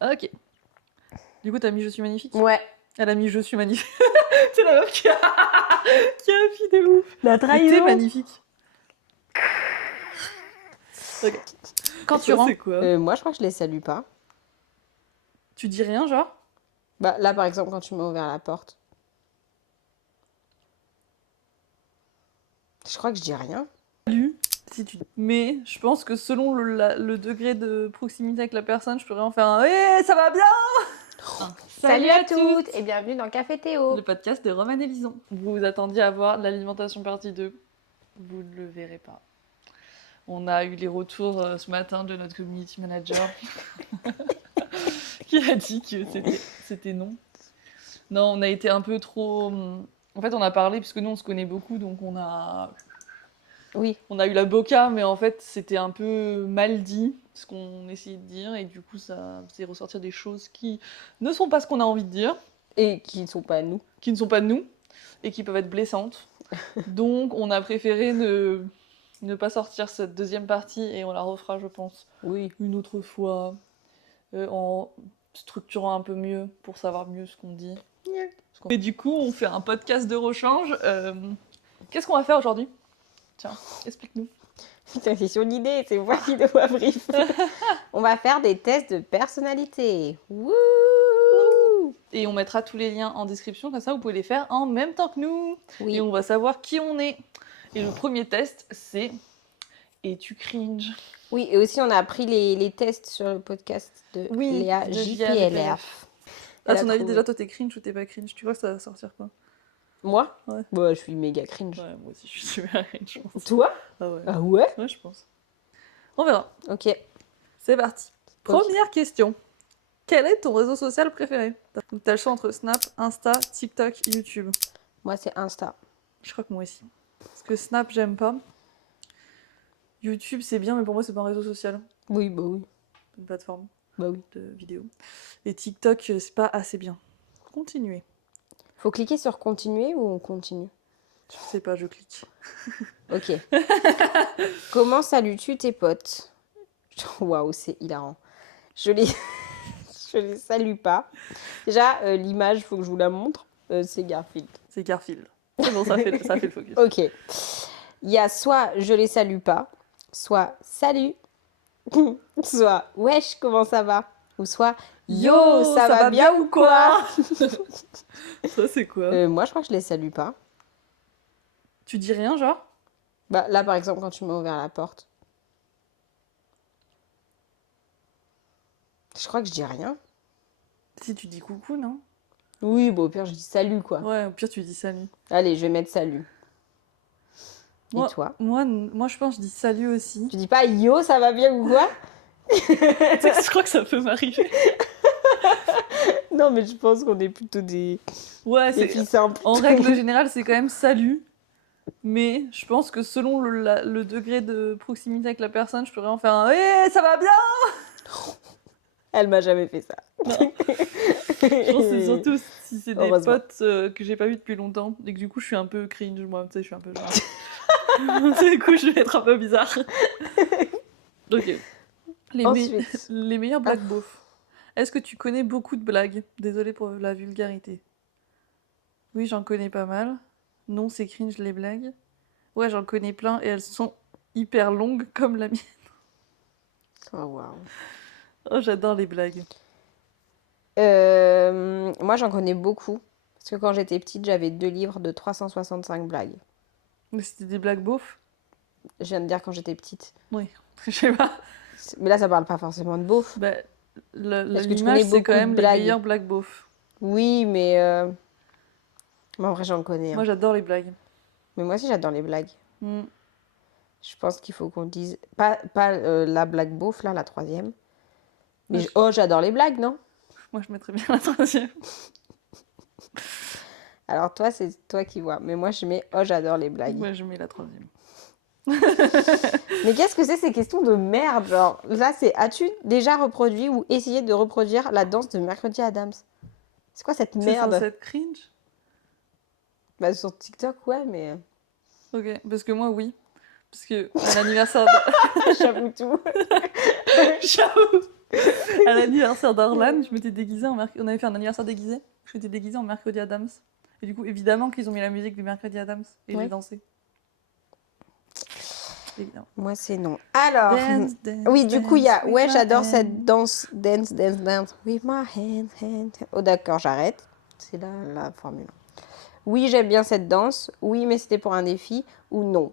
Ok. Du coup, t'as mis Je suis magnifique? Ouais. Elle a mis Je suis magnifique. C'est la meuf qui a mis des ouf. La Et t'es trahison. magnifique. Ok. Quand tu Ça, rentres, c'est quoi moi, je crois que je les salue pas. tu dis rien, genre? Bah, là, par exemple, quand tu m'as ouvert la porte. Je crois que je dis rien. Salut. Si tu... Mais je pense que selon le degré de proximité avec la personne, je pourrais en faire un hey, ça va bien. Salut à toutes et bienvenue dans Café Théo. Le podcast de Romane et Lison. Vous vous attendiez à voir l'alimentation partie 2. Vous ne le verrez pas. On a eu les retours ce matin de notre community manager qui a dit que c'était non. Non, on a été un peu trop... En fait, on a parlé, puisque nous, on se connaît beaucoup, donc on a eu la boca, mais en fait, c'était un peu mal dit, ce qu'on essayait de dire, et du coup, ça faisait ressortir des choses qui ne sont pas ce qu'on a envie de dire. Et qui ne sont pas nous. Qui ne sont pas nous, et qui peuvent être blessantes. Donc, on a préféré ne pas sortir cette deuxième partie, et on la refera, je pense, une autre fois, en structurant un peu mieux, pour savoir mieux ce qu'on dit. Et du coup, on fait un podcast de rechange. Qu'est-ce qu'on va faire aujourd'hui? Tiens, explique-nous. Putain, c'est sur l'idée, c'est moi qui dois brief. On va faire des tests de personnalité. Wouh! Et on mettra tous les liens en description, comme ça vous pouvez les faire en même temps que nous. Oui. Et on va savoir qui on est. Et le premier test, c'est es-tu cringe? Oui, et aussi on a appris les tests sur le podcast de Léa de JPLF. À ton avis, déjà, toi t'es cringe ou t'es pas cringe? Tu vois que ça va sortir quoi? Moi? Ouais. Bah, je suis méga cringe. Ouais, moi aussi, je suis super cringe, je pense. Toi? Ah ouais. Ah ouais? Ouais, je pense. On verra. Ok. C'est parti. Première question. Quel est ton réseau social préféré? T'as le choix entre Snap, Insta, TikTok, YouTube. Moi, c'est Insta. Je crois que moi aussi. Parce que Snap, j'aime pas. YouTube, c'est bien, mais pour moi, c'est pas un réseau social. Oui, bah oui. Une plateforme Bah oui. de vidéos. Et TikTok, c'est pas assez bien. Continuez. Faut cliquer sur continuer ou on continue? Je sais pas, je clique. Ok. Comment salues-tu tes potes? Waouh, c'est hilarant. Je les salue pas. Déjà, l'image, faut que je vous la montre. C'est Garfield. C'est Garfield. C'est bon, ça fait le focus. Ok. Il y a soit je les salue pas, soit salut, soit wesh, comment ça va? Ou soit yo, ça va bien ou quoi? Ça, c'est quoi? Moi, je crois que je les salue pas. Tu dis rien, genre? Bah, là, par exemple, quand tu m'as ouvert la porte. Je crois que je dis rien. Si tu dis coucou, non? Oui, bon, au pire, je dis salut, quoi. Ouais, au pire, tu dis salut. Allez, je vais mettre salut. Moi, et toi? Moi, je pense que je dis salut aussi. Tu dis pas yo, ça va bien ou quoi? Je crois que ça peut m'arriver. Non, mais je pense qu'on est plutôt des filles simples. En règle générale, c'est quand même salut. Mais je pense que selon le degré de proximité avec la personne, je pourrais en faire un hey, ça va bien? Elle m'a jamais fait ça. Non. Je pense que c'est surtout si c'est des potes que j'ai pas vus depuis longtemps et que du coup je suis un peu cringe, moi, tu sais, je suis un peu genre. Du coup, je vais être un peu bizarre. Ok. Les meilleurs blagues beaufs. Est-ce que tu connais beaucoup de blagues? Désolée pour la vulgarité. Oui, j'en connais pas mal. Non, c'est cringe les blagues. Ouais, j'en connais plein et elles sont hyper longues comme la mienne. Oh, waouh. Oh, j'adore les blagues. Moi, j'en connais beaucoup. Parce que quand j'étais petite, j'avais 2 livres de 365 blagues. Mais c'était des blagues beaufs? Je viens de dire quand j'étais petite. Oui, je sais pas. Mais là, ça parle pas forcément de beauf. Bah, l'image, c'est quand même les meilleures blagues beaufs. Oui, mais en vrai, j'en connais. Moi, j'adore les blagues. Mais moi aussi, j'adore les blagues. Mm. Je pense qu'il faut qu'on dise... Pas la blague beauf, là, la 3e. Mais j'adore les blagues, non? Moi, je mettrais bien la 3e. Alors toi, c'est toi qui vois. Mais moi, je mets « Oh, j'adore les blagues ». Moi, je mets la 3e. Mais qu'est-ce que c'est ces questions de merde? Genre, là, c'est « As-tu déjà reproduit ou essayé de reproduire la danse de Mercredi Adams ?» C'est quoi cette merde? C'est censé être cringe? Bah, sur TikTok, ouais, mais... Ok, parce que moi, oui. Parce que à l'anniversaire de... J'avoue tout. J'avoue. À l'anniversaire d'Orlan, je m'étais déguisée en on avait fait un anniversaire déguisé. Je m'étais déguisée en Mercredi Adams. Et du coup, évidemment qu'ils ont mis la musique du Mercredi Adams. Et j'ai dansé. Évidemment. Moi, c'est non. Alors, Dance, dance, oui, du coup, il y a... with Ouais, my j'adore hand. cette danse. Dance, dance, dance. With my hand. Oh, d'accord, j'arrête. C'est la formule. Oui, j'aime bien cette danse. Oui, mais c'était pour un défi. Ou non. Donc,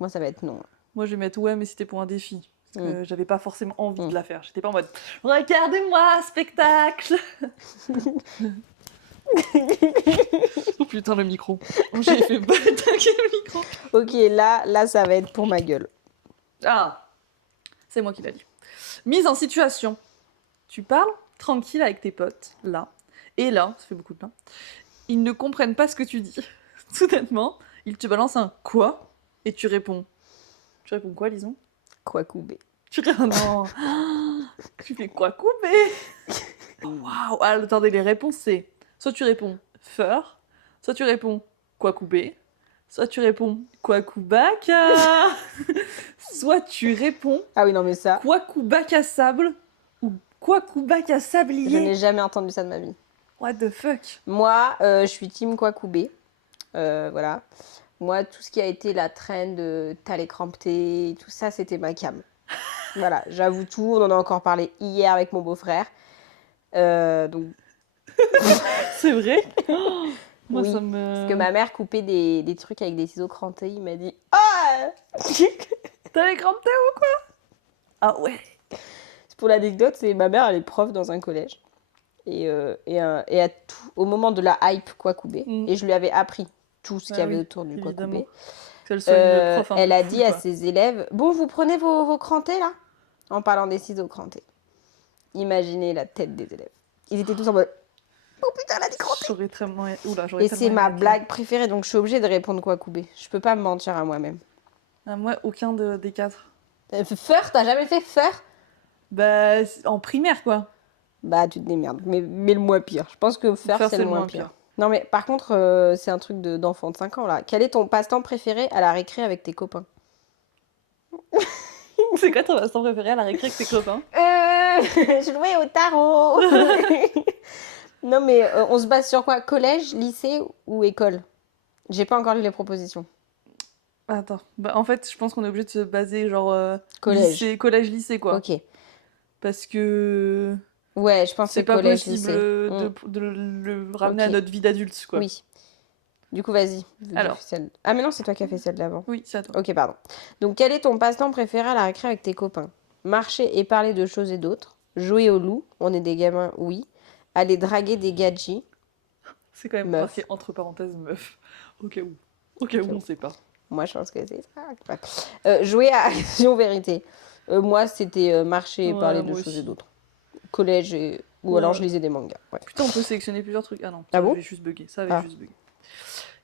moi, ça va être non. Moi, je vais mettre ouais, mais c'était pour un défi. Parce que j'avais pas forcément envie de la faire. J'étais pas en mode regardez-moi, spectacle. Oh putain, le micro. J'ai fait attaquer le micro. Ok, là, ça va être pour ma gueule. Ah, c'est moi qui l'ai dit. Mise en situation. Tu parles tranquille avec tes potes, là. Et là, ça fait beaucoup de là. Ils ne comprennent pas ce que tu dis. Soudainement, ils te balancent un quoi et tu réponds. Tu réponds quoi, Lison? Quoi couper. Tu réponds non. Tu fais quoi couper? Waouh. Ah, attendez, les réponses c'est soit tu réponds feur, soit tu réponds quoi couper, soit tu réponds quoi kubaka, soit tu réponds Ah oui, non, mais ça, quoi kubaka sable ou quoi kubaka je sablier. n'ai jamais entendu ça de ma vie. What the fuck? Moi, je suis team Kwakubé. Voilà. Moi, tout ce qui a été la trend de Talé Crampté, tout ça, c'était ma cam. Voilà, j'avoue tout. On en a encore parlé hier avec mon beau-frère. Donc, C'est vrai? Oh, moi oui, ça me. parce que ma mère coupait des trucs avec des ciseaux crantés. Il m'a dit « Ah !» T'as les crampes ou quoi? Ah ouais. Pour l'anecdote, c'est ma mère, elle est prof dans un collège. Et à tout, au moment de la hype Kwakubé, et je lui avais appris tout ce qu'il y avait autour du Kwakubé. Elle a dit à ses élèves, bon, vous prenez vos crantés là, en parlant des ciseaux crantés. Imaginez la tête des élèves. Ils étaient tous en mode, oh putain, elle a dit cranté. J'aurais tellement... Oula, et c'est ma blague préférée, donc je suis obligée de répondre Kwakubé. Je peux pas me mentir à moi-même. Ah, moi, aucun des quatre. Feur, t'as jamais fait feur? Bah, en primaire quoi. Bah, tu te démerdes, mais le moins pire. Je pense que feur, c'est le moins pire. Non, mais par contre, c'est un truc d'enfant de 5 ans, là. Quel est ton passe-temps préféré à la récré avec tes copains? C'est quoi ton passe-temps préféré à la récré avec tes copains? Jouer au tarot. Non, mais on se base sur quoi? Collège, lycée ou école? J'ai pas encore lu les propositions. Attends, bah en fait, je pense qu'on est obligé de se baser genre collège. Collège-lycée quoi. Ok. Parce que... Ouais, je pense que c'est pas collège, possible lycée. de le ramener à notre vie d'adulte quoi. Oui. Du coup, vas-y. Alors. Ah, mais non, c'est toi qui as fait celle d'avant. Oui, c'est à toi. Ok, pardon. Donc, quel est ton passe-temps préféré à la récré avec tes copains? Marcher et parler de choses et d'autres. Jouer au loup. On est des gamins, oui. Aller draguer des gadgets. C'est quand même marqué entre parenthèses meuf. Au cas où. Au cas où, on sait pas. Moi, je pense que c'est ça. Jouer à Action Vérité. Moi, c'était marcher et parler de choses et d'autres. Collège ou alors je lisais des mangas. Ouais. Putain, on peut sélectionner plusieurs trucs. Ah non, ça avait juste bugué. Ça avait juste bugué.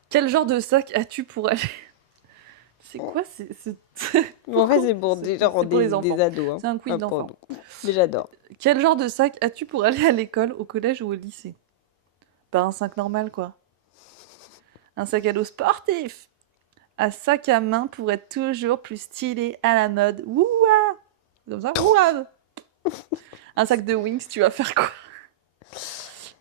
Quel genre de sac as-tu pour aller... C'est quoi En fait, c'est pour des ados. Hein. C'est un quiz d'enfants. Mais j'adore. Quel genre de sac as-tu pour aller à l'école, au collège ou au lycée? Bah, un sac normal, quoi. Un sac à dos sportif. Un sac à main pour être toujours plus stylé à la mode. Ouah! Comme ça. Ouah! Un sac de Wings, tu vas faire quoi?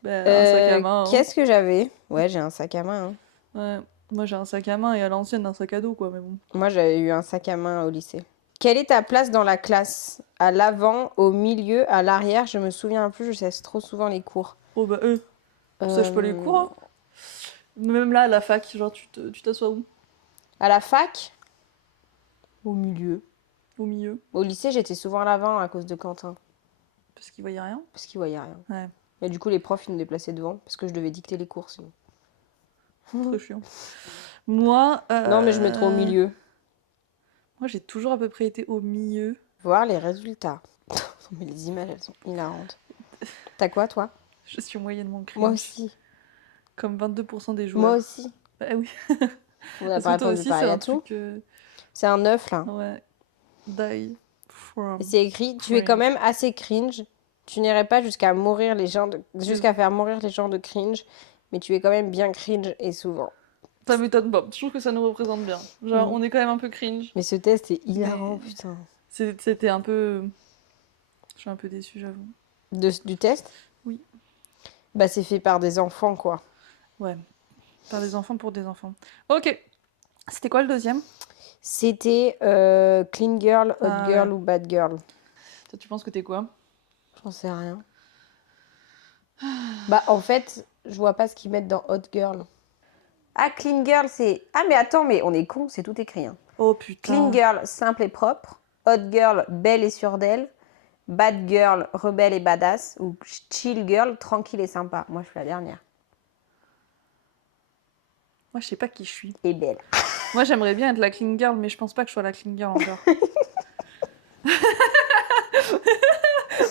Bah, un sac à main. Hein. Qu'est-ce que j'avais? Ouais, j'ai un sac à main. Hein. Ouais. Moi, j'ai un sac à main et à l'ancienne, un sac à dos, quoi, mais bon. Moi, j'avais eu un sac à main au lycée. Quelle est ta place dans la classe? À l'avant, au milieu, à l'arrière? Je me souviens plus, je sais trop souvent les cours. Oh bah, ça, je peux les cours. Hein. Même là, à la fac, genre, tu t'assois où? À la fac? Au milieu. Au milieu. Au lycée, j'étais souvent à l'avant à cause de Quentin. Parce qu'il voyait rien? Parce qu'il voyait rien. Ouais. Et du coup, les profs, ils nous déplaçaient devant parce que je devais dicter les cours sinon. Très chiant. Moi... Non, mais je mettrais au milieu. Moi, j'ai toujours à peu près été au milieu. Voir les résultats. Mais les images, elles sont hilarantes. T'as quoi, toi? Je suis moyennement cringe. Moi aussi. Comme 22% des joueurs. Moi aussi. Bah oui. On a pas répondu pareil à tout. C'est un 9, là. Ouais. Die from... Et c'est écrit, tu es quand même assez cringe. Tu n'irais pas jusqu'à mourir les gens jusqu'à faire mourir les gens de cringe, mais tu es quand même bien cringe et souvent. Ça m'étonne pas. Je trouve que ça nous représente bien. Genre, on est quand même un peu cringe. Mais ce test est hilarant, putain. C'était un peu... Je suis un peu déçue, j'avoue. Du test? Oui. Bah, c'est fait par des enfants, quoi. Ouais. Par des enfants pour des enfants. Ok. C'était quoi le deuxième? C'était Clean Girl, Hot Girl ou Bad Girl. Toi, tu penses que t'es quoi? J'en sais rien. Bah, en fait, je vois pas ce qu'ils mettent dans Hot Girl. Ah, Clean Girl, c'est... Ah, mais attends, mais on est con, c'est tout écrit. Hein. Oh putain. Clean Girl, simple et propre. Hot Girl, belle et sûre d'elle. Bad Girl, rebelle et badass. Ou Chill Girl, tranquille et sympa. Moi, je suis la dernière. Moi, je sais pas qui je suis. Et belle. Moi, j'aimerais bien être la clean girl, mais je pense pas que je sois la clean girl encore.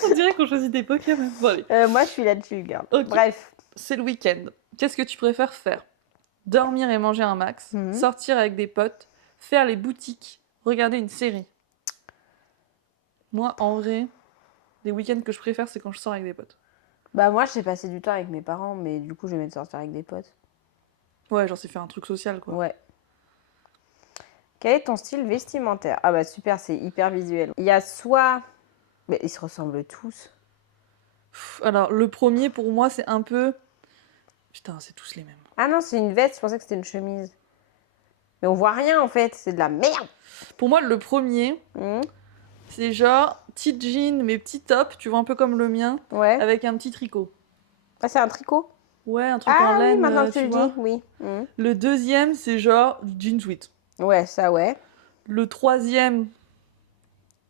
On dirait qu'on choisit des Pokémon. Bon, allez. Moi, je suis la Chill Girl. Okay. Bref. C'est le week-end. Qu'est-ce que tu préfères faire? Dormir et manger un max, sortir avec des potes, faire les boutiques, regarder une série. Moi, en vrai, les week-ends que je préfère, c'est quand je sors avec des potes. Bah, moi, je sais passer du temps avec mes parents, mais du coup, je vais me sortir avec des potes. Ouais, genre, c'est faire un truc social, quoi. Ouais. Quel est ton style vestimentaire? Ah bah super, c'est hyper visuel. Il y a soit... Mais ils se ressemblent tous. Alors, le premier, pour moi, c'est un peu... Putain, c'est tous les mêmes. Ah non, c'est une veste, je pensais que c'était une chemise. Mais on voit rien, en fait, c'est de la merde. Pour moi, le premier, c'est genre petit jean, mais petit top, tu vois, un peu comme le mien, avec un petit tricot. Ah, c'est un tricot? Ouais, un truc en laine, oui, maintenant que tu le vois. dis, oui. Le deuxième, c'est genre jean sweat. Ouais, ça, ouais. Le troisième...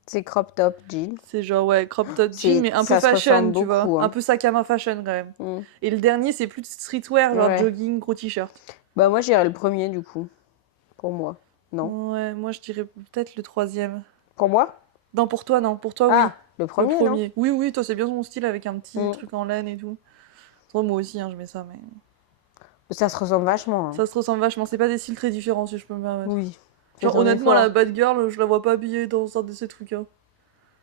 C'est crop top jean. C'est genre, ouais, crop top jean, mais un peu fashion, tu vois. Hein. Un peu sac à main fashion, quand même. Et le dernier, c'est plus streetwear, genre jogging, gros t-shirt. Bah, moi, j'irais le premier, du coup. Pour moi. Non. Ouais, moi, je dirais peut-être le troisième. Pour moi? Non, pour toi, non. Pour toi, oui. Le premier, non? Oui, oui, toi, c'est bien ton style avec un petit truc en laine et tout. Moi aussi, hein, je mets ça, mais... Ça se ressemble vachement. Hein. Ça se ressemble vachement. C'est pas des styles très différents, si je peux me permettre. Oui. Genre, honnêtement, la bad girl, je la vois pas habillée dans un de ces trucs. Hein.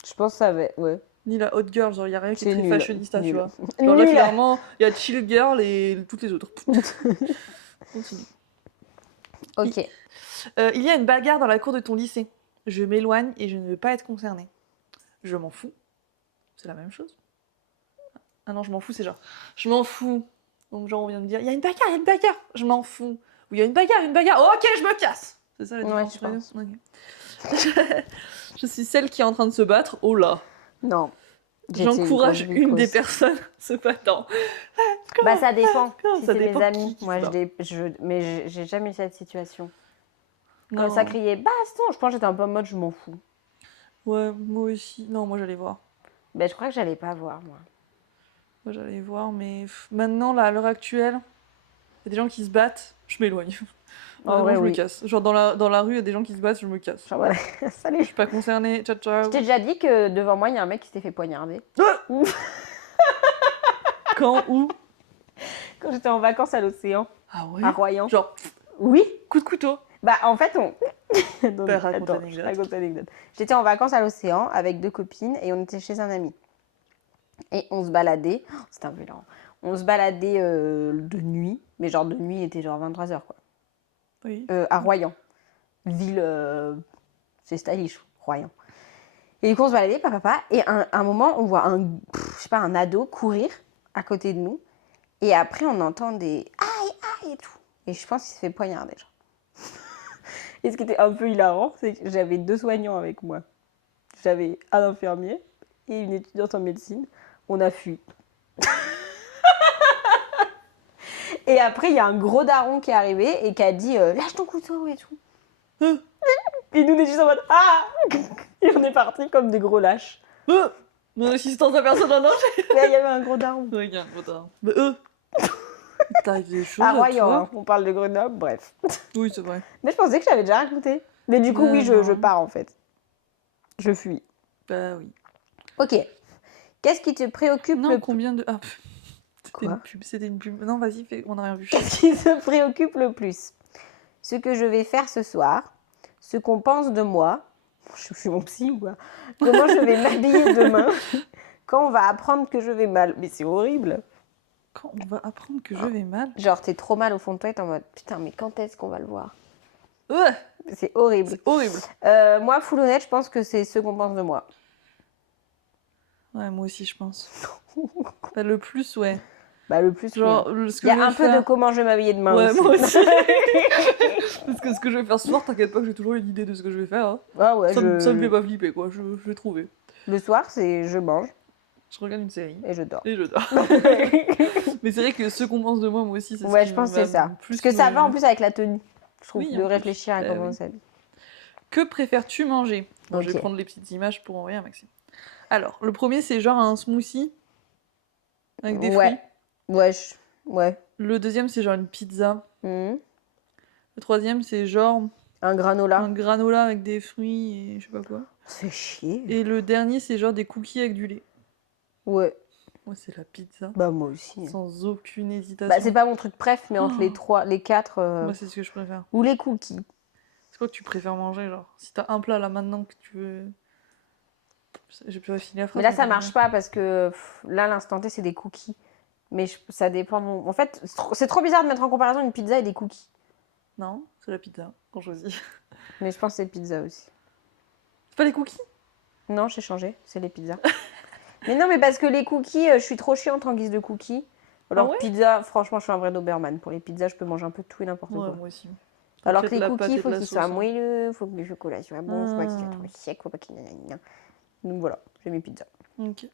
Je pense que ça va... Ouais. Ni la hot girl, genre, y a rien qui est très nul. fashionista, Nul. tu vois. Genre, là, clairement, y a chill girl et toutes les autres. Continue. Ok. Il y a une bagarre dans la cour de ton lycée. Je m'éloigne et je ne veux pas être concernée. Je m'en fous. C'est la même chose. Ah non, je m'en fous, c'est genre... Je m'en fous. Donc genre, on vient de dire, il y a une bagarre. Je m'en fous. Ou il y a une bagarre. Oh, ok, je me casse. C'est ça la différence. Ouais, je pense. Okay. Je suis celle qui est en train de se battre. Oh là. Non. J'encourage une des personnes se battant. Bah ça dépend. Si ça c'est dépend mes amis. qui Moi, mais j'ai jamais eu cette situation. Quand ça criait baston, je pense que j'étais un peu en mode je m'en fous. Ouais, moi aussi. Non, moi j'allais voir. Ben je crois que j'allais pas voir, moi. Moi j'allais voir, mais maintenant, là, à l'heure actuelle, il y a des gens qui se battent, je m'éloigne. Vraiment, je me casse. Genre dans la rue, il y a des gens qui se battent, je me casse. Genre, voilà. Salut. Je suis pas concernée. Ciao, ciao. Je t'ai déjà dit que devant moi, il y a un mec qui s'était fait poignarder. Quand, où? Quand j'étais en vacances à l'océan. Ah ouais? À Royan. Genre, oui. Coup de couteau. Bah en fait, on... raconte l'anecdote. J'étais en vacances à l'océan avec 2 copines et on était chez un ami. Et on se baladait. Oh, c'était un peu lent. On se baladait de nuit. Mais genre de nuit, il était genre 23h quoi. Oui. À Royan. Ville... c'est stylish, Royan. Et du coup, on se baladait, papa. Et à un moment, on voit un ado courir à côté de nous. Et après, on entend des aïe et tout. Et je pense qu'il se fait poignarder. Genre. Et ce qui était un peu hilarant, c'est que j'avais 2 soignants avec moi. J'avais un infirmier et une étudiante en médecine. On a fui. Et après, il y a un gros daron qui est arrivé et qui a dit lâche ton couteau et tout. Et nous, on est juste en mode ah. Et on est partis comme des gros lâches. Non-assistance à personne en danger. Là, il y avait un gros daron. Oui, il y a un gros daron. Mais t'arrives des choses à Royan, hein, on parle de Grenoble, bref. Oui, c'est vrai. Mais je pensais que j'avais déjà raconté. Mais du coup, oui, je pars en fait. Je fuis. Bah oui. Ok. Qu'est-ce qui te préoccupe le plus? Combien de... Ah, c'était une pub. Non, vas-y, on n'a rien vu. Qu'est-ce qui te préoccupe le plus? Ce que je vais faire ce soir, ce qu'on pense de moi, je suis mon psy ou quoi? Comment je vais m'habiller demain, quand on va apprendre que je vais mal. Mais c'est horrible. Quand on va apprendre que je vais mal? Genre, t'es trop mal au fond de toi et t'es en mode, putain, mais quand est-ce qu'on va le voir? C'est horrible. C'est horrible. Moi, full honnête, je pense que c'est ce qu'on pense de moi. Ouais, moi aussi, je pense. Bah, le plus, ouais. Bah, le plus, Genre, oui. ce que Il y je a vais un peu faire... de comment je vais m'habiller demain Ouais, aussi. moi aussi. Parce que ce que je vais faire ce soir, t'inquiète pas que j'ai toujours une idée de ce que je vais faire. Hein. Ah ouais, Ça me fait pas flipper, quoi. Je vais trouver. Le soir, c'est je mange Je regarde une série. et je dors. Et je dors. Mais c'est vrai que ce qu'on pense de moi aussi, c'est ce Ouais, qui je pense que va c'est ça. plus Parce que ça me- va en plus avec la tenue, je trouve, Oui, de en plus. réfléchir à Bah comment oui. on s'habille. Que préfères-tu manger? Bon, je vais Ok. prendre les petites images pour envoyer à Maxime. Alors, le premier, c'est genre un smoothie avec des fruits. Ouais, ouais. Le deuxième, c'est genre une pizza. Mhm. Le troisième, c'est genre Un granola. un granola avec des fruits et je sais pas quoi. Ça fait chier. Et le dernier, c'est genre des cookies avec du lait. Ouais. Moi, c'est la pizza. Bah, moi aussi. Sans aucune hésitation. Bah, c'est pas mon truc préf, mais entre les quatre. Moi, c'est ce que je préfère. Ou les cookies. C'est quoi que tu préfères manger, genre? Si t'as un plat là maintenant que tu veux. J'ai pu filer la phrase. Mais là, ça marche pas parce que là, l'instant T, c'est des cookies. Mais ça dépend. En fait, c'est trop bizarre de mettre en comparaison une pizza et des cookies. Non, c'est la pizza qu'on choisit. Mais je pense que c'est pizza aussi. C'est pas les cookies? Non, j'ai changé, c'est les pizzas. Mais non, mais parce que les cookies, je suis trop chiante en guise de cookies. Alors, ouais pizza, franchement, je suis un vrai Doberman. Pour les pizzas, je peux manger un peu de tout et n'importe Ouais, quoi. moi aussi. Alors que Peut-être les la pâte cookies, et il de faut la qu'ils sauce, soient hein. moelleux, faut que le chocolat soit bon, faut pas qu'il soit Ah. trop sec, faut pas qu'il... Donc voilà, j'ai mes pizzas. Ok.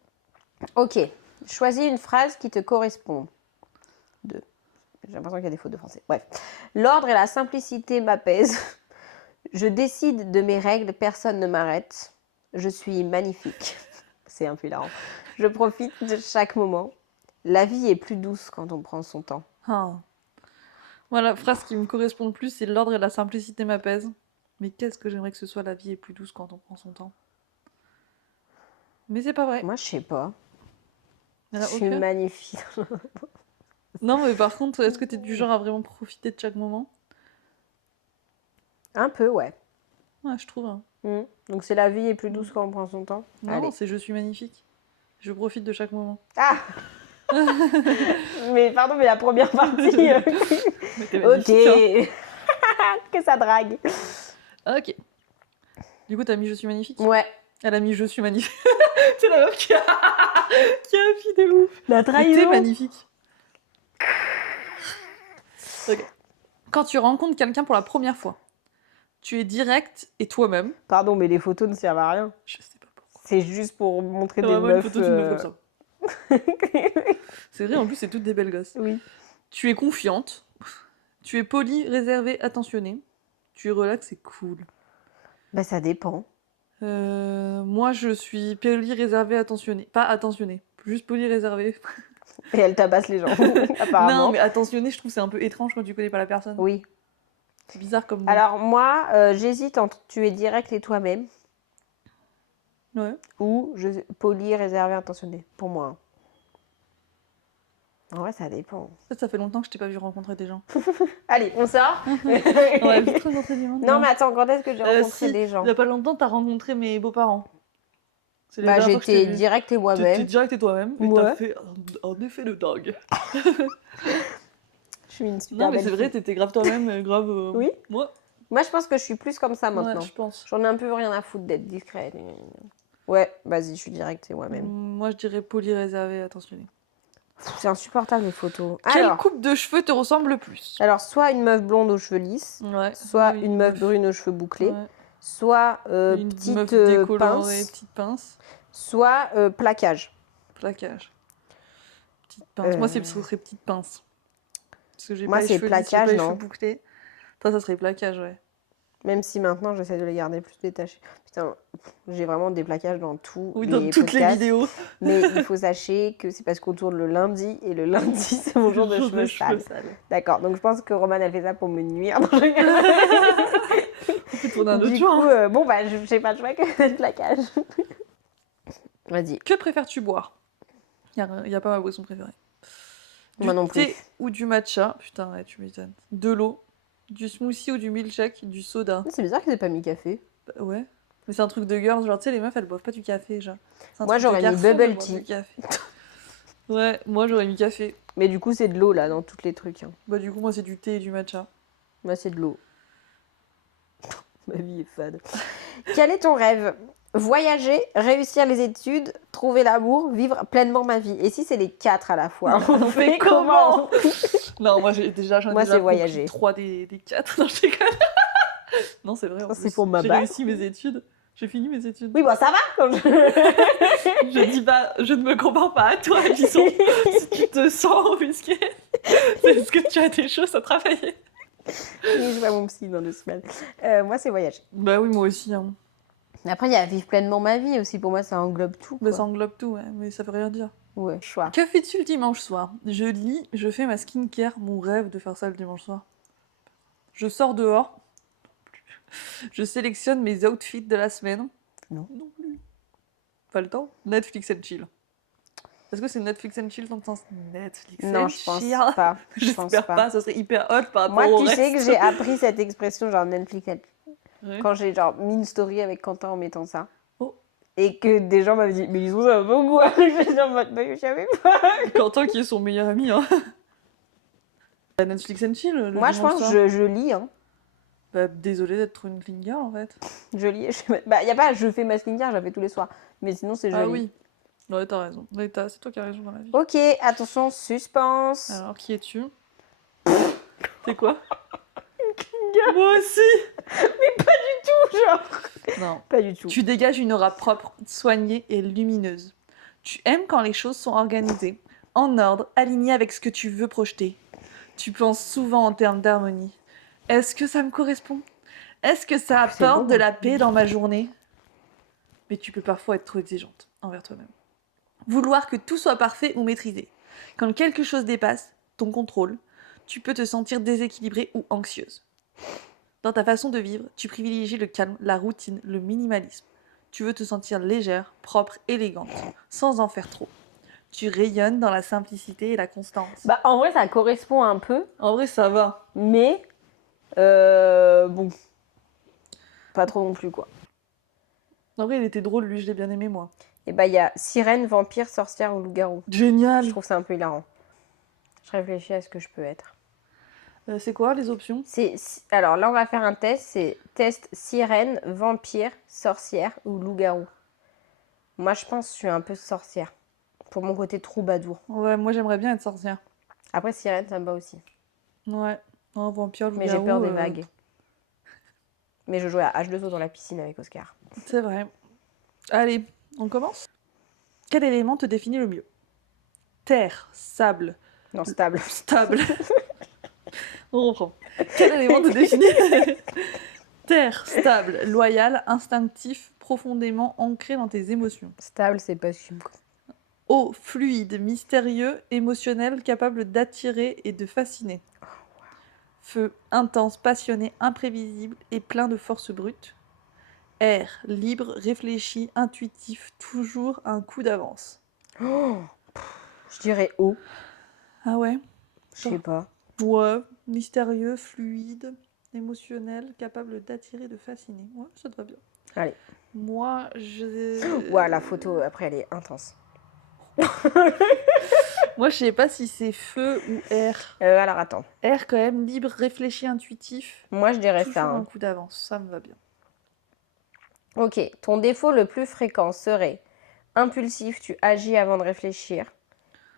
Ok, choisis une phrase qui te correspond. J'ai l'impression qu'il y a des fautes de français. Bref. L'ordre et la simplicité m'apaisent. Je décide de mes règles, personne ne m'arrête. Je suis magnifique. C'est un peu hilarant. Je profite de chaque moment. La vie est plus douce quand on prend son temps. Ah. Moi, la phrase qui me correspond le plus, c'est l'ordre et la simplicité m'apaisent. Mais qu'est-ce que j'aimerais que ce soit, la vie est plus douce quand on prend son temps. Mais c'est pas vrai. Moi, je sais pas. Il y Je en a suis aucun. magnifique. Non, mais par contre, est-ce que t'es du genre à vraiment profiter de chaque moment? Un peu, ouais. Ouais, je trouve. Hein. Donc c'est la vie est plus douce quand on prend son temps. Non, Allez. c'est je suis magnifique. Je profite de chaque moment. Ah Mais pardon, mais la première partie... Mais t'es magnifique, hein. Ok. Que ça drague. Ok. Du coup, t'as mis je suis magnifique? Ouais. Elle a mis je suis magnifique. C'est la meuf qui a mis de ouf. La Mais t'es trahison. magnifique. Ok. Quand tu rencontres quelqu'un pour la première fois, tu es direct et toi-même. Pardon, mais les photos ne servent à rien. Je sais pas pourquoi. C'est juste pour montrer C'est des vraiment meufs... une photo d'une meuf comme ça. C'est vrai, en plus, c'est toutes des belles gosses. Oui. Tu es confiante. Tu es polie, réservée, attentionnée. Tu es relax et cool. Bah ça dépend. Moi, je suis polie, réservée, attentionnée. Pas attentionnée, juste polie, réservée. Et elle tabasse les gens, apparemment. Non, mais attentionnée, je trouve que c'est un peu étrange quand tu connais pas la personne. Oui. C'est bizarre comme nom. Alors moi, j'hésite entre tu es direct et toi-même Ouais. ou poli, réservé, intentionné. Pour moi. Hein. En vrai, ça dépend. Ça fait longtemps que je t'ai pas vu rencontrer des gens. Allez, on sort. On a vite rencontré des gens. Non, mais attends, quand est-ce que j'ai rencontré si, des gens il y a pas longtemps, t'as rencontré mes beaux-parents. C'est les Bah dernières fois que je t'ai j'étais vu. direct et T'étais moi-même. direct et toi-même, et Ouais. t'as fait un effet de dingue. Je suis une super Non, mais belle c'est vrai, fille. t'étais grave toi-même, grave. Oui. Moi, Moi, je pense que je suis plus comme ça maintenant. ouais, je pense. J'en ai un peu rien à foutre d'être discrète. Ouais, vas-y, je suis directe et moi-même. Moi, je dirais poli, réservé, attentionné. C'est insupportable les photos. Quelle coupe de cheveux te ressemble le plus? Alors, soit une meuf blonde aux cheveux lisses, Ouais. soit Oui, une meuf brune aux cheveux bouclés, Ouais. soit Une petite meuf décolorée, pince, petite pince. soit plaquage. Plaquage. Petite pince. Moi, ce serait petite pince. Parce que j'ai pas les c'est cheveux lisses, j'ai plaquage, pas les non. cheveux bouclés. Toi, ça serait plaquage, ouais. Même si maintenant, j'essaie de les garder plus détachés. Putain, j'ai vraiment des plaquages dans tous Oui, les dans toutes les podcasts. vidéos. Mais il faut sachez que c'est parce qu'on tourne le lundi, et le lundi, c'est mon jour de cheveux sales. D'accord, donc je pense que Roman a fait ça pour me nuire. On peut tourner un autre Du jour. coup, hein. bon, bah, j'ai pas le choix que le plaquage. Vas-y. Que préfères-tu boire? Y a pas ma boisson préférée. Du Moi non plus. thé ou du matcha? Putain, ouais, tu m'étonnes. De l'eau, du smoothie ou du milkshake, du soda. C'est bizarre qu'ils aient pas mis café. Bah, ouais. Mais c'est un truc de girls, genre tu sais, les meufs elles boivent pas du café, genre. C'est un Moi, truc de j'aurais mis garçons, bubble elles boivent tea. du café. Ouais, moi j'aurais mis café. Mais du coup, c'est de l'eau là dans tous les trucs. Hein. Bah du coup, moi c'est du thé et du matcha. Moi, c'est de l'eau. Ma vie est fade. Quel est ton rêve? Voyager, réussir les études, trouver l'amour, vivre pleinement ma vie. Et si c'est les 4 à la fois, On fait comment? Non, moi j'en ai Moi, déjà c'est compris voyager. 3 des 4. Non, je déconne. Non, c'est vrai. En C'est plus. pour ma J'ai base. réussi mes études. J'ai fini mes études. Oui, bon, ça va. Je dis pas, je ne me compare pas à toi, disons. Si tu te sens offusquée, c'est parce que tu as des choses à travailler. Oui, je vois mon psy dans 2 semaines. Moi, c'est voyager. Bah oui, moi aussi. Hein. Après, il y a vivre pleinement ma vie aussi. Pour moi, ça englobe tout. Bah, Quoi. ça englobe tout, ouais, mais ça veut rien dire. Ouais, choix. Que fais-tu le dimanche soir? Je lis, je fais ma skincare, mon rêve de faire ça le dimanche soir. Je sors dehors, je sélectionne mes outfits de la semaine. Non. Non plus. Pas le temps. Netflix and chill. Est-ce que c'est Netflix and chill dans le sens Netflix Non, and je pense chill? pas. Je pense J'espère pas. pas, ça serait hyper hot par rapport Moi, au tu reste. sais que j'ai appris cette expression, genre Netflix. Ouais. Quand j'ai genre mis une story avec Quentin en mettant ça. Oh. Et que des gens m'avaient dit, mais ils ont ça va pas ou quoi? Je dis en mode, bah, je savais pas. Quentin qui est son meilleur ami. Hein. Netflix and chill. Le Moi, je dimanche pense soir. que je lis. Hein. Bah, désolée d'être une clean girl en fait. Je lis. Bah, y a pas, je fais ma skincare, je la fais tous les soirs. Mais sinon, c'est je Ah lis. oui. Ouais, t'as raison. Ouais, c'est toi qui as raison dans la vie. Ok, attention, suspense. Alors, qui es-tu? T'es quoi? Moi aussi. Tout, genre. Non. Pas du tout. Tu dégages une aura propre, soignée et lumineuse. Tu aimes quand les choses sont organisées, en ordre, alignées avec ce que tu veux projeter. Tu penses souvent en termes d'harmonie. Est-ce que ça me correspond? Est-ce que ça C'est apporte bon. de la paix dans ma journée? Mais tu peux parfois être trop exigeante envers toi-même. Vouloir que tout soit parfait ou maîtrisé. Quand quelque chose dépasse ton contrôle, tu peux te sentir déséquilibrée ou anxieuse. Dans ta façon de vivre, tu privilégies le calme, la routine, le minimalisme. Tu veux te sentir légère, propre, élégante, sans en faire trop. Tu rayonnes dans la simplicité et la constance. Bah, en vrai, ça correspond un peu. En vrai, ça va. Mais, bon. Pas trop non plus, quoi. En vrai, il était drôle, lui, je l'ai bien aimé, moi. Et bah, il y a sirène, vampire, sorcière ou loup-garou. Génial. Je trouve ça un peu hilarant. Je réfléchis à ce que je peux être. C'est quoi, les options? Alors là, on va faire un test. C'est test sirène, vampire, sorcière ou loup-garou. Moi, je pense que je suis un peu sorcière. Pour mon côté troubadour. Ouais, moi, j'aimerais bien être sorcière. Après, sirène, ça me va aussi. Ouais. Un vampire, loup-garou... Mais j'ai peur des vagues. Mais je jouais à H2O dans la piscine avec Oscar. C'est vrai. Allez, on commence? Quel élément te définit le mieux? Terre, sable, Non, stable. stable. On reprend. Quel élément te définit? Terre, stable, loyal, instinctif, profondément ancré dans tes émotions. Stable, c'est pas sûr. Eau, fluide, mystérieux, émotionnel, capable d'attirer et de fasciner. Feu, intense, passionné, imprévisible et plein de force brute. Air, libre, réfléchi, intuitif, toujours un coup d'avance. Oh, je dirais eau. Ah ouais? Je sais pas. Ouais, mystérieux, fluide, émotionnel, capable d'attirer, de fasciner. Ouais, ça te va bien. Allez. Moi, je... Ouais, la photo, après, elle est intense. Moi, je sais pas si c'est feu ou air. Alors, attends. Air, quand même, libre, réfléchi, intuitif. Moi, je dirais Toujours ça. un coup d'avance, ça me va bien. Ok, ton défaut le plus fréquent serait impulsif, tu agis avant de réfléchir.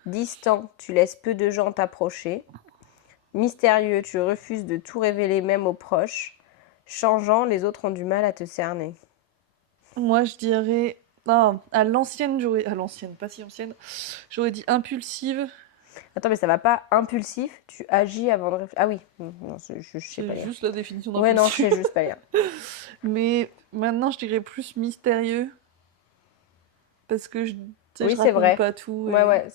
Distant, tu laisses peu de gens t'approcher. Mystérieux, tu refuses de tout révéler même aux proches. Changeant, les autres ont du mal à te cerner. Moi, je dirais... Non, à l'ancienne, j'aurais... À l'ancienne, pas si ancienne. J'aurais dit impulsive. Attends, mais ça va pas. Impulsif, tu agis avant de réfléchir. Ah oui, non, je sais pas C'est lire. juste la définition Ouais, non, je d'impulsif. sais juste pas lire. Mais maintenant, je dirais plus mystérieux. Parce que je, tu sais, Oui, je c'est raconte vrai. pas tout. Ouais, ouais.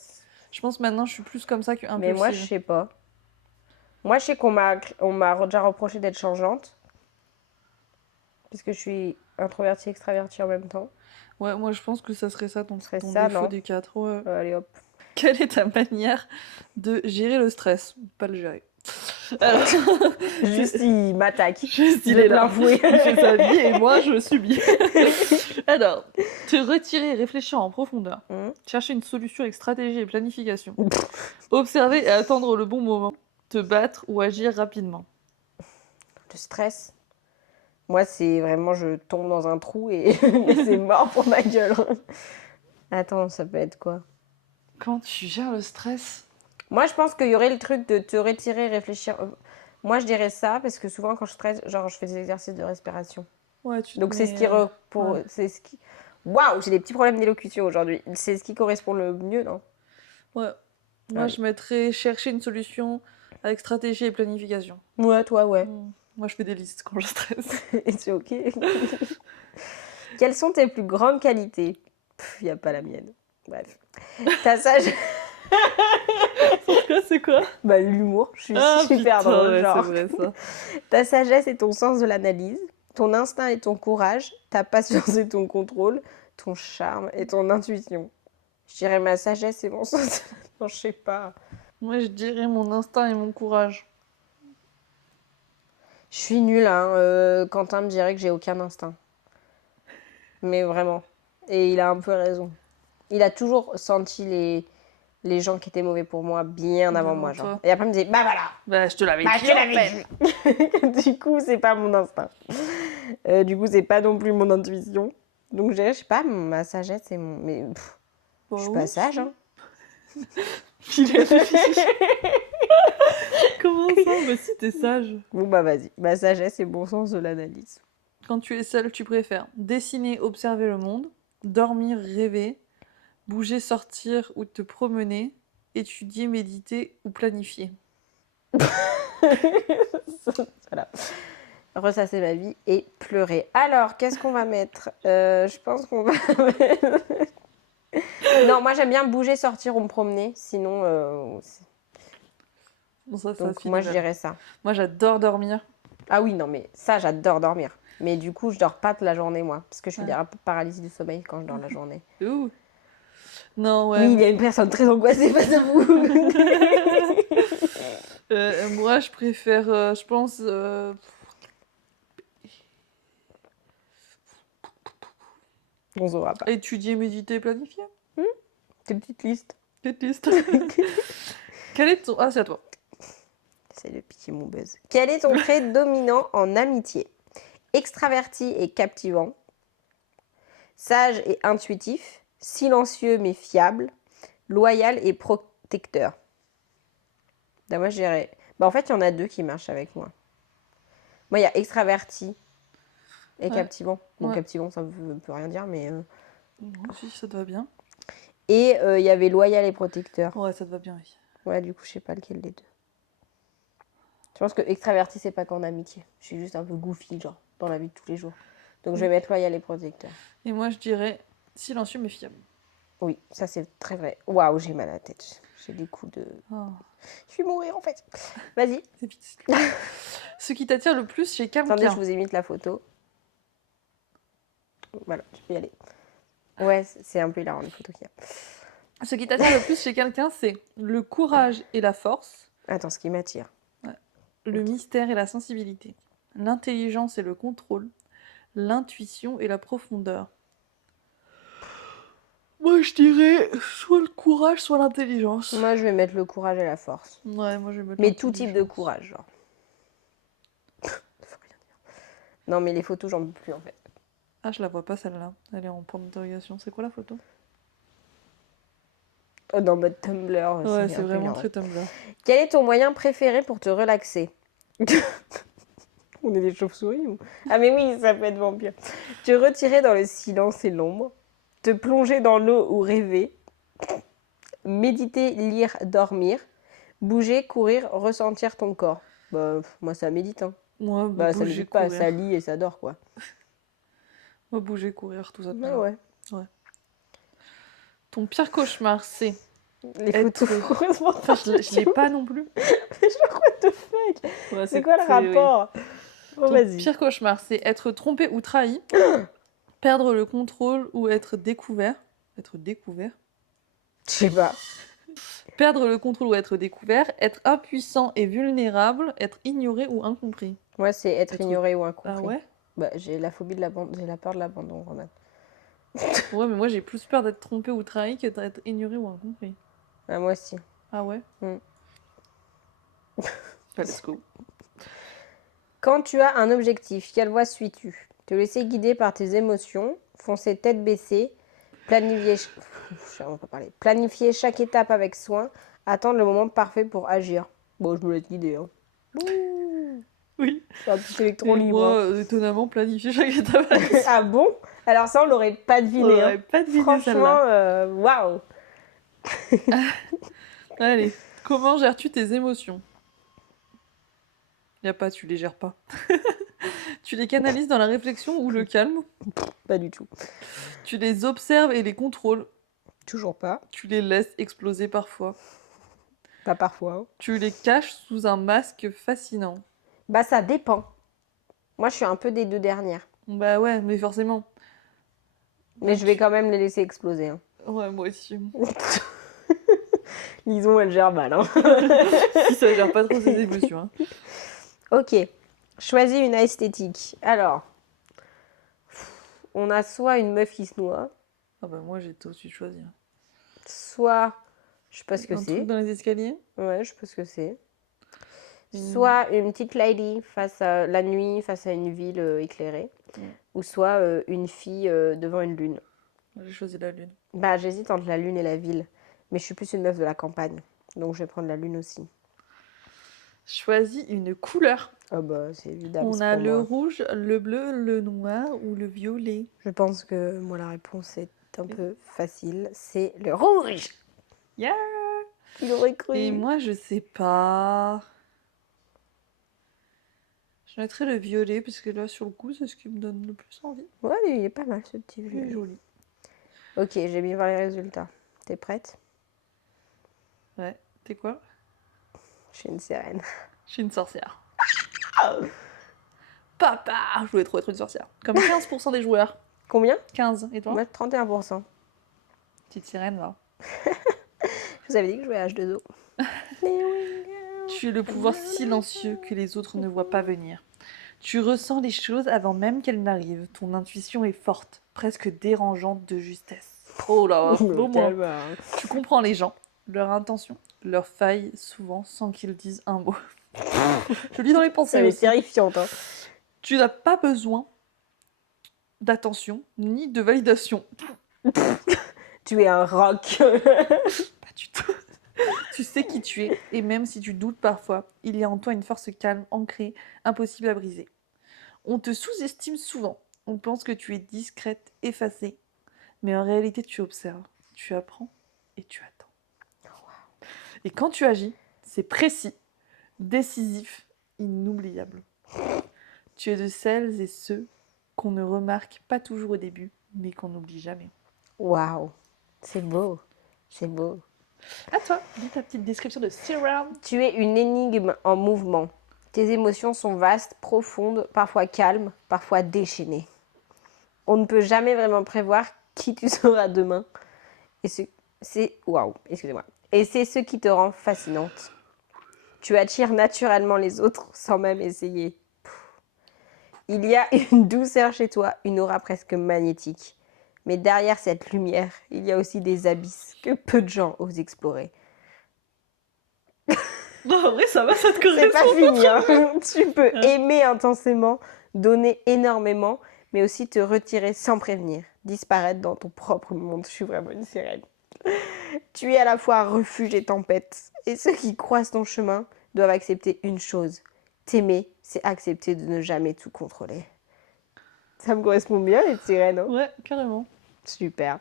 Je pense maintenant, je suis plus comme ça que Mais impulsive. moi, je sais pas. Moi, je sais qu'on m'a déjà reproché d'être changeante. Parce que je suis introvertie, extravertie en même temps. Ouais, moi, je pense que ça serait ça ton serait ton ça, défaut non des 4. Ouais. Allez, hop. Quelle est ta manière de gérer le stress? Pas le gérer. Alors, Juste, il m'attaque. juste, il De est là. plein fouet. Il fait sa vie et moi, je subis. Alors, te retirer et réfléchir en profondeur. Chercher une solution avec stratégie et planification. Observer et attendre le bon moment. Te battre ou agir rapidement. Le stress. Moi, c'est vraiment, je tombe dans un trou et c'est mort pour ma gueule. Attends, ça peut être quoi? Comment tu gères le stress? Moi, je pense qu'il y aurait le truc de te retirer, réfléchir. Moi, je dirais ça parce que souvent, quand je stresse, genre, je fais des exercices de respiration. Ouais, tu te Donc, c'est ce mets... qui... ouais. c'est ce qui... Waouh, j'ai des petits problèmes d'élocution aujourd'hui. C'est ce qui correspond le mieux, non? Ouais. Moi, Allez. je mettrais chercher une solution avec stratégie et planification. Ouais, toi, ouais. Moi, je fais des listes quand je stresse. Et c'est ok. Quelles sont tes plus grandes qualités? Il n'y a pas la mienne. Bref. Ta sagesse... Pourquoi, c'est quoi? Bah, l'humour. Je suis Ah, super putain, drôle, ouais, c'est genre. vrai, ça. Ta sagesse et ton sens de l'analyse. Ton instinct et ton courage. Ta patience et ton contrôle. Ton charme et ton intuition. Je dirais ma sagesse et mon sens. Non, je sais pas. Moi, je dirais mon instinct et mon courage. Je suis nulle, hein. Quentin me dirait que j'ai aucun instinct. Mais vraiment. Et il a un peu raison. Il a toujours senti les gens qui étaient mauvais pour moi bien avant moi, genre. Toi. Et après, il me dit, bah voilà, Bah, je te l'avais bah dit, je te en l'avais dit. Du coup, c'est pas mon instinct. Du coup, c'est pas non plus mon intuition. Donc, je sais pas, ma sagesse et mon... Mais Bah, je suis oui, pas sage, si. hein. Il a dit. Comment ça? Bah, si, t'es sage. Bon, bah vas-y. Ma sagesse et bon sens de l'analyse. Quand tu es seul, tu préfères dessiner, observer le monde, dormir, rêver, bouger, sortir ou te promener, étudier, méditer ou planifier. Voilà. Ressasser ma vie et pleurer. Alors, qu'est-ce qu'on va mettre? Je pense qu'on va mettre... Non, moi j'aime bien bouger, sortir ou me promener. Sinon, Bon, ça donc finit moi je mal. dirais ça. Moi, j'adore dormir. Ah oui, non, mais ça, j'adore dormir. Mais du coup, je dors pas toute la journée, moi. Parce que je suis Ouais. un peu paralysie du sommeil quand je dors la journée. Ouh. Non, ouais. Oui, il y a une personne très angoissée face à vous. Moi, je préfère, je pense, On saura pas. étudier, méditer, planifier. Tes petites listes. Petite liste. Quel est ton... Ah, c'est à toi. C'est de piquer mon buzz. Quel est ton trait dominant en amitié? Extraverti et captivant. Sage et intuitif. Silencieux mais fiable. Loyal et protecteur. Bah, moi, je dirais... Bah, en fait, il y en a deux qui marchent avec moi. Moi, il y a extraverti et Ouais. captivant. Donc, Ouais. captivant, ça ne veut rien dire, mais... Non, si, ça te va bien. Et il y avait loyal et protecteur. Ouais, ça te va bien, oui. Ouais, du coup, je sais pas lequel des deux. Je pense que extraverti, c'est pas qu'en amitié. Je suis juste un peu goofy, genre, dans la vie de tous les jours. Donc, je vais mettre loyal et protecteur. Et moi, je dirais silencieux mais fiable. Oui, ça, c'est très vrai. Waouh, j'ai mal à la tête. J'ai des coups de... Oh, Je vais mourir, en fait. Vas-y. c'est vite. Ce qui t'attire le plus chez Attendez, quelqu'un. je vous imite la photo. Voilà, je peux y aller. Ouais, c'est un peu hilarant, les photos qu'il y a. Ce qui t'attire le plus chez quelqu'un, c'est le courage et la force, Attends, ce qui m'attire. le mystère et la sensibilité, l'intelligence et le contrôle, l'intuition et la profondeur. Moi, je dirais soit le courage, soit l'intelligence. Moi, je vais mettre le courage et la force. Ouais, moi, je vais mettre Mais tout type de l'intelligence. courage, genre. Ça veut rien dire. Non, mais les photos, j'en peux plus, en fait. Ah, je la vois pas celle-là. Elle est en point d'interrogation. C'est quoi la photo? Oh, dans mode Tumblr, Ouais, c'est un peu vraiment hilarant. très Tumblr. Quel est ton moyen préféré pour te relaxer? On est des chauves-souris ou... Ah mais oui, ça peut être vampire. Te retirer dans le silence et l'ombre. Te plonger dans l'eau ou rêver. Méditer, lire, dormir. Bouger, courir, ressentir ton corps. Bah, moi ça médite, hein. Moi, Bah, ça bouger, médite pas, courir. ça lit et ça dort, quoi. Moi, bouger, courir, tout ça. Ah ouais. Ton pire cauchemar, c'est... Les Être- photos, heureusement, Enfin, je l'ai pas non plus. What the fuck? Ouais, C'est quoi le rapport? Oh, Ton vas-y. pire cauchemar, c'est être trompé ou trahi, perdre le contrôle ou être découvert. Être découvert. Je sais pas. Perdre le contrôle ou être découvert, être impuissant et vulnérable, être ignoré ou incompris. Moi, c'est être Être- ignoré ou incompris. Ah ouais? Bah, j'ai la phobie de l'abandon, j'ai la peur de l'abandon, Roman. Ouais, mais moi j'ai plus peur d'être trompé ou trahi que d'être ignoré ou incompris. Ah, moi aussi. Ah ouais? Mm. Bah, let's go. Quand tu as un objectif, quelle voie suis-tu? Te laisser guider par tes émotions, foncer tête baissée, planifier chaque étape avec soin, attendre le moment parfait pour agir. Bon, je me laisse guider. Hein. Oui. Je suis un petit électron Et libre. moi, étonnamment, planifier chaque étape. Ah bon? Alors ça, on l'aurait pas deviné. On l'aurait pas deviné, Franchement, celle-là. waouh! Allez, comment gères-tu tes émotions? Y a pas, tu les gères pas. Tu les canalises dans la réflexion ou le calme? Pas du tout. Tu les observes et les contrôles? Toujours pas. Tu les laisses exploser parfois? Pas parfois. Hein. Tu les caches sous un masque fascinant? Bah ça dépend. Moi, je suis un peu des deux dernières. Bah ouais, mais forcément. Mais je vais quand même les laisser exploser. Hein. Ouais, moi aussi. Lison, elle gère mal. Hein. Si ça gère pas trop ses émotions. Hein. Ok. Choisis une esthétique. Alors, on a soit une meuf qui se noie, Ah bah moi j'ai tout aussi choisi. Hein. soit, je sais pas ce que Un c'est. truc dans les escaliers? Ouais, je sais pas ce que c'est. Soit une petite lady face à la nuit, face à une ville éclairée, ou soit une fille devant une lune. J'ai choisi la lune. Bah, j'hésite entre la lune et la ville, mais je suis plus une meuf de la campagne, donc je vais prendre la lune aussi. Choisis une couleur. Ah bah, c'est évident. On a le rouge, le bleu, le noir ou le violet. Je pense que moi la réponse est un peu facile, c'est le rouge. Yeah. Il aurait cru. Et moi je sais pas. Je mettrais le violet parce que là sur le coup c'est ce qui me donne le plus envie. Ouais, il est pas mal ce petit Il est violet. joli. Ok, j'ai bien voir les résultats. T'es prête? Ouais. T'es quoi? Je suis une sirène. Je suis une sorcière. Papa! Je voulais trop être une sorcière. Comme 15% des joueurs. Combien? 15. Et toi? Moi, 31%. Petite sirène là. Je vous avais dit que je jouais à H2O. Tu es le pouvoir silencieux que les autres ne voient pas venir. Tu ressens les choses avant même qu'elles n'arrivent. Ton intuition est forte, presque dérangeante de justesse. Oh là, beau mot. Tu comprends les gens, leurs intentions, leurs failles, souvent sans qu'ils disent un mot. Je lis dans les pensées. Elle est aussi. terrifiante. Hein. Tu n'as pas besoin d'attention ni de validation. Tu es un rock. Pas du tout. Tu sais qui tu es, et même si tu doutes parfois, il y a en toi une force calme, ancrée, impossible à briser. On te sous-estime souvent. On pense que tu es discrète, effacée. Mais en réalité, tu observes, tu apprends et tu attends. Et quand tu agis, c'est précis, décisif, inoubliable. Tu es de celles et ceux qu'on ne remarque pas toujours au début, mais qu'on n'oublie jamais. Waouh, c'est beau. C'est beau. À toi, dis ta petite description de Serum. Tu es une énigme en mouvement. Tes émotions sont vastes, profondes, parfois calmes, parfois déchaînées. On ne peut jamais vraiment prévoir qui tu seras demain. Et waouh, excusez-moi. Et c'est ce qui te rend fascinante. Tu attires naturellement les autres sans même essayer. Il y a une douceur chez toi, une aura presque magnétique. Mais derrière cette lumière, il y a aussi des abysses que peu de gens osent explorer. Non, en vrai, ça va, ça te correspond. C'est pas fini, hein. Tu peux aimer intensément, donner énormément, mais aussi te retirer sans prévenir, disparaître dans ton propre monde. Je suis vraiment une sirène. Tu es à la fois refuge et tempête. Et ceux qui croisent ton chemin doivent accepter une chose. T'aimer, c'est accepter de ne jamais tout contrôler. Ça me correspond bien, les sirènes. Hein. Ouais, carrément. Super.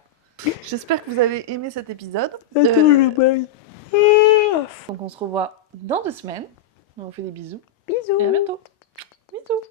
J'espère que vous avez aimé cet épisode. Attends, je baille. Donc on se revoit dans 2 semaines. On vous fait des bisous. Bisous. Et à bientôt. Bisous.